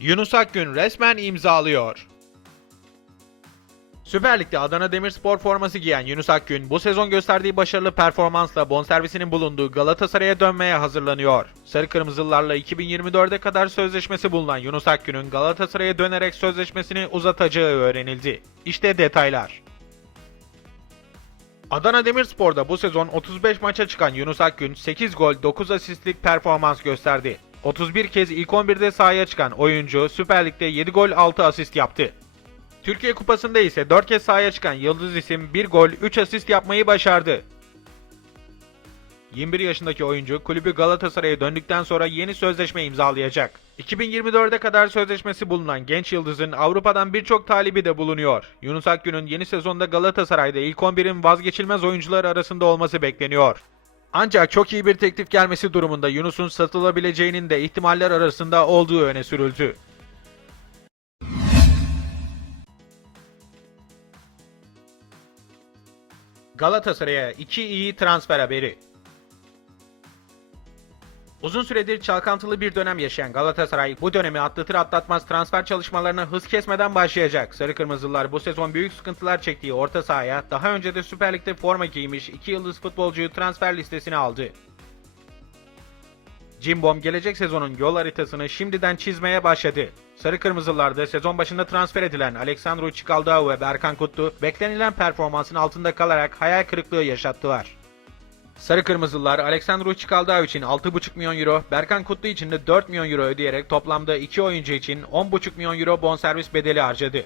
Yunus Akgün resmen imzalıyor. Süper Lig'de Adana Demirspor forması giyen Yunus Akgün bu sezon gösterdiği başarılı performansla bonservisinin bulunduğu Galatasaray'a dönmeye hazırlanıyor. Sarı Kırmızılılarla 2024'e kadar sözleşmesi bulunan Yunus Akgün'ün Galatasaray'a dönerek sözleşmesini uzatacağı öğrenildi. İşte detaylar. Adana Demirspor'da bu sezon 35 maça çıkan Yunus Akgün 8 gol 9 asistlik performans gösterdi. 31 kez ilk 11'de sahaya çıkan oyuncu Süper Lig'de 7 gol 6 asist yaptı. Türkiye Kupası'nda ise 4 kez sahaya çıkan yıldız isim 1 gol 3 asist yapmayı başardı. 21 yaşındaki oyuncu kulübü Galatasaray'a döndükten sonra yeni sözleşme imzalayacak. 2024'e kadar sözleşmesi bulunan genç yıldızın Avrupa'dan birçok talibi de bulunuyor. Yunus Akgün'ün yeni sezonda Galatasaray'da ilk 11'in vazgeçilmez oyuncuları arasında olması bekleniyor. Ancak çok iyi bir teklif gelmesi durumunda Yunus'un satılabileceğinin de ihtimaller arasında olduğu öne sürüldü. Galatasaray'a 2 iyi transfer haberi. Uzun süredir çalkantılı bir dönem yaşayan Galatasaray bu dönemi atlatır atlatmaz transfer çalışmalarına hız kesmeden başlayacak. Sarı Kırmızılar bu sezon büyük sıkıntılar çektiği orta sahaya daha önce de Süper Lig'de forma giymiş 2 yıldız futbolcuyu transfer listesine aldı. Cimbom gelecek sezonun yol haritasını şimdiden çizmeye başladı. Sarı Kırmızılarda sezon başında transfer edilen Alexandru Çikaldao ve Berkan Kutlu beklenilen performansın altında kalarak hayal kırıklığı yaşattılar. Sarı Kırmızılar Alexandru Çikaldao için 6,5 milyon euro, Berkan Kutlu için de 4 milyon euro ödeyerek toplamda iki oyuncu için 10,5 milyon euro bonservis bedeli harcadı.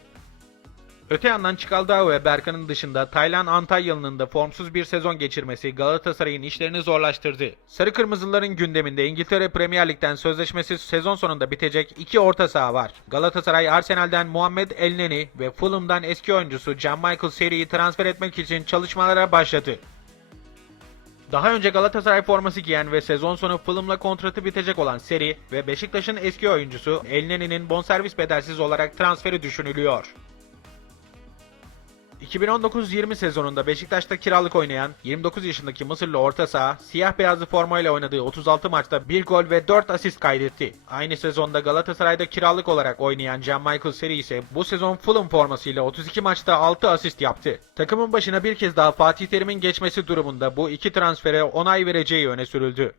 Öte yandan Çikaldao ve Berkan'ın dışında Taylan Antalyalı'nın da formsuz bir sezon geçirmesi Galatasaray'ın işlerini zorlaştırdı. Sarı Kırmızıların gündeminde İngiltere Premier Lig'den sözleşmesi sezon sonunda bitecek iki orta saha var. Galatasaray Arsenal'den Muhammed Elneny ve Fulham'dan eski oyuncusu John Michael Seri'yi transfer etmek için çalışmalara başladı. Daha önce Galatasaray forması giyen ve sezon sonu Fulham'la kontratı bitecek olan Seri ve Beşiktaş'ın eski oyuncusu Elneny'nin bonservis bedelsiz olarak transferi düşünülüyor. 2019-20 sezonunda Beşiktaş'ta kiralık oynayan 29 yaşındaki Mısırlı orta saha siyah beyazlı formayla oynadığı 36 maçta 1 gol ve 4 asist kaydetti. Aynı sezonda Galatasaray'da kiralık olarak oynayan Can Michael Seri ise bu sezon Fulham formasıyla 32 maçta 6 asist yaptı. Takımın başına bir kez daha Fatih Terim'in geçmesi durumunda bu iki transfere onay vereceği öne sürüldü.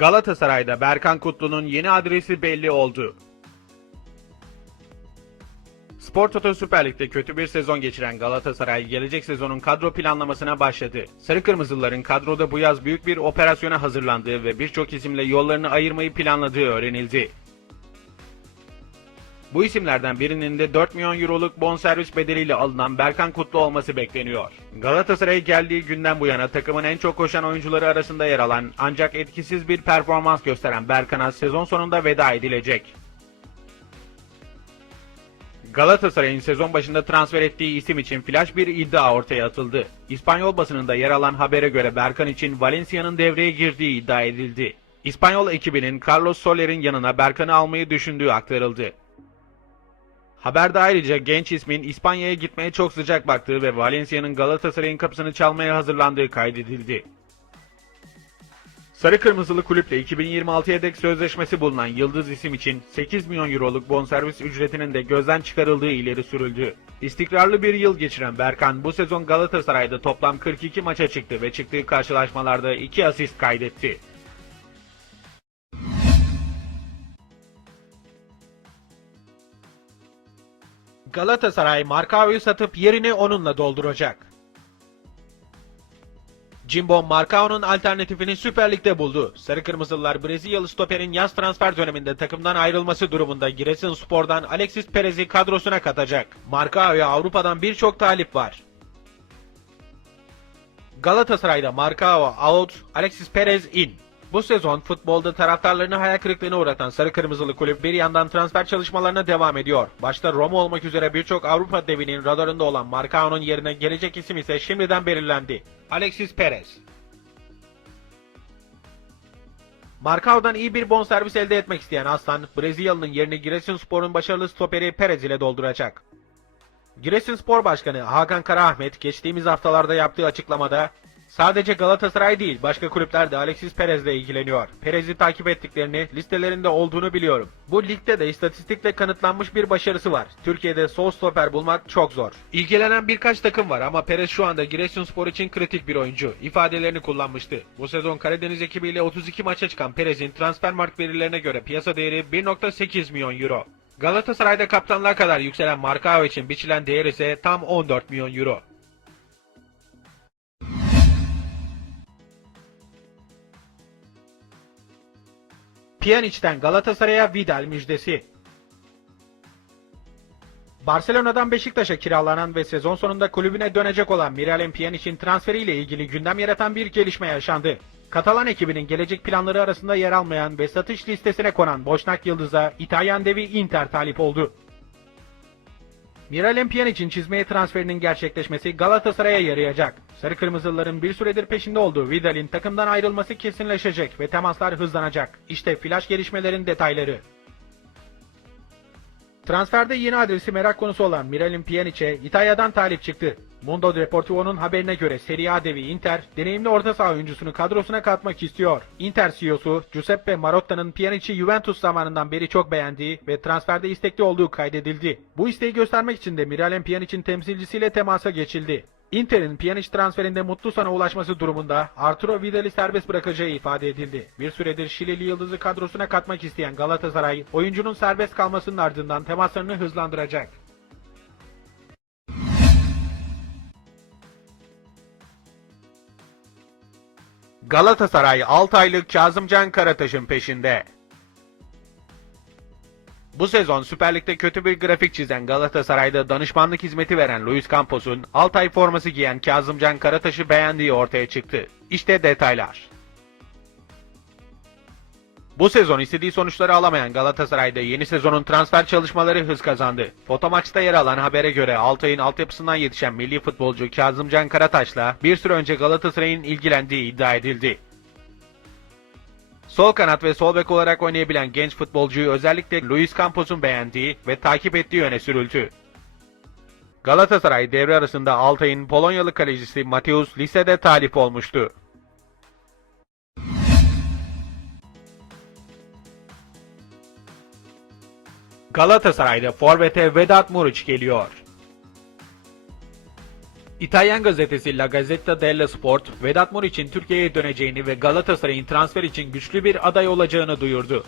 Galatasaray'da Berkan Kutlu'nun yeni adresi belli oldu. Spor Toto Süper Lig'de kötü bir sezon geçiren Galatasaray gelecek sezonun kadro planlamasına başladı. Sarı Kırmızıların kadroda bu yaz büyük bir operasyona hazırlandığı ve birçok isimle yollarını ayırmayı planladığı öğrenildi. Bu isimlerden birinin de 4 milyon euroluk bonservis bedeliyle alınan Berkan Kutlu olması bekleniyor. Galatasaray'a geldiği günden bu yana takımın en çok koşan oyuncuları arasında yer alan ancak etkisiz bir performans gösteren Berkan'a sezon sonunda veda edilecek. Galatasaray'ın sezon başında transfer ettiği isim için flash bir iddia ortaya atıldı. İspanyol basınında yer alan habere göre Berkan için Valencia'nın devreye girdiği iddia edildi. İspanyol ekibinin Carlos Soler'in yanına Berkan'ı almayı düşündüğü aktarıldı. Haberde ayrıca genç ismin İspanya'ya gitmeye çok sıcak baktığı ve Valencia'nın Galatasaray'ın kapısını çalmaya hazırlandığı kaydedildi. Sarı Kırmızılı kulüple 2026'ya dek sözleşmesi bulunan Yıldız isim için 8 milyon euroluk bonservis ücretinin de gözden çıkarıldığı ileri sürüldü. İstikrarlı bir yıl geçiren Berkan bu sezon Galatasaray'da toplam 42 maça çıktı ve çıktığı karşılaşmalarda 2 asist kaydetti. Galatasaray Markao'yu satıp yerini onunla dolduracak. Jimbo Marcao'nun alternatifini Süper Lig'de buldu. Sarı Kırmızılılar Brezilyalı stoperin yaz transfer döneminde takımdan ayrılması durumunda Giresunspor'dan Alexis Perez'i kadrosuna katacak. Marcao'ya Avrupa'dan birçok talip var. Galatasaray'da Marcao out, Alexis Perez in. Bu sezon futbolda taraftarlarını hayal kırıklığına uğratan Sarı Kırmızılı kulüp bir yandan transfer çalışmalarına devam ediyor. Başta Roma olmak üzere birçok Avrupa devinin radarında olan Marcao'nun yerine gelecek isim ise şimdiden belirlendi. Alexis Perez. Marcao'dan iyi bir bonservis elde etmek isteyen Aslan, Brezilyalı'nın yerini Giresunspor'un başarılı stoperi Perez ile dolduracak. Giresunspor Başkanı Hakan Karaahmet geçtiğimiz haftalarda yaptığı açıklamada Sadece Galatasaray değil, başka kulüpler de Alexis Perez'le ilgileniyor. Perez'i takip ettiklerini, listelerinde olduğunu biliyorum. Bu ligde de istatistikle kanıtlanmış bir başarısı var. Türkiye'de sol stoper bulmak çok zor. İlgilenen birkaç takım var ama Perez şu anda Giresunspor için kritik bir oyuncu. ifadelerini kullanmıştı. Bu sezon Karadeniz ekibiyle 32 maça çıkan Perez'in transfermarkt verilerine göre piyasa değeri 1.8 milyon euro. Galatasaray'da kaptanlığa kadar yükselen Markao için biçilen değer ise tam 14 milyon euro. Pjanic'ten Galatasaray'a Vidal müjdesi. Barcelona'dan Beşiktaş'a kiralanan ve sezon sonunda kulübüne dönecek olan Miralem Pjanic'in transferiyle ilgili gündem yaratan bir gelişme yaşandı. Katalan ekibinin gelecek planları arasında yer almayan ve satış listesine konan Boşnak Yıldız'a İtalyan devi Inter talip oldu. Miralem Pjanic'in çizmeye transferinin gerçekleşmesi Galatasaray'a yarayacak. Sarı Kırmızılıların bir süredir peşinde olduğu Vidal'in takımdan ayrılması kesinleşecek ve temaslar hızlanacak. İşte flash gelişmelerin detayları. Transferde yeni adresi merak konusu olan Miralem Pjanic'e İtalya'dan talip çıktı. Mundo Deportivo'nun haberine göre Serie A devi Inter, deneyimli orta saha oyuncusunu kadrosuna katmak istiyor. Inter CEO'su Giuseppe Marotta'nın Pjanic'i Juventus zamanından beri çok beğendiği ve transferde istekli olduğu kaydedildi. Bu isteği göstermek için de Miralem Pjanic'in temsilcisiyle temasa geçildi. Inter'in Pjanic transferinde mutlu sona ulaşması durumunda Arturo Vidal'i serbest bırakacağı ifade edildi. Bir süredir Şileli Yıldız'ı kadrosuna katmak isteyen Galatasaray, oyuncunun serbest kalmasının ardından temaslarını hızlandıracak. Galatasaray 6 aylık Kazımcan Karataş'ın peşinde. Bu sezon Süper Lig'de kötü bir grafik çizen Galatasaray'da danışmanlık hizmeti veren Luis Campos'un Altay forması giyen Kazımcan Karataş'ı beğendiği ortaya çıktı. İşte detaylar. Bu sezon istediği sonuçları alamayan Galatasaray'da yeni sezonun transfer çalışmaları hız kazandı. Fotomaç'ta yer alan habere göre Altay'ın altyapısından yetişen milli futbolcu Kazımcan Karataş'la bir süre önce Galatasaray'ın ilgilendiği iddia edildi. Sol kanat ve sol bek olarak oynayabilen genç futbolcuyu özellikle Luis Campos'un beğendiği ve takip ettiği öne sürüldü. Galatasaray devre arasında Altay'ın Polonyalı kalecisi Mateus lisede talip olmuştu. Galatasaray'da forvete Vedat Muriç geliyor. İtalyan gazetesi La Gazzetta dello Sport, Vedat Muriç'in Türkiye'ye döneceğini ve Galatasaray'ın transfer için güçlü bir aday olacağını duyurdu.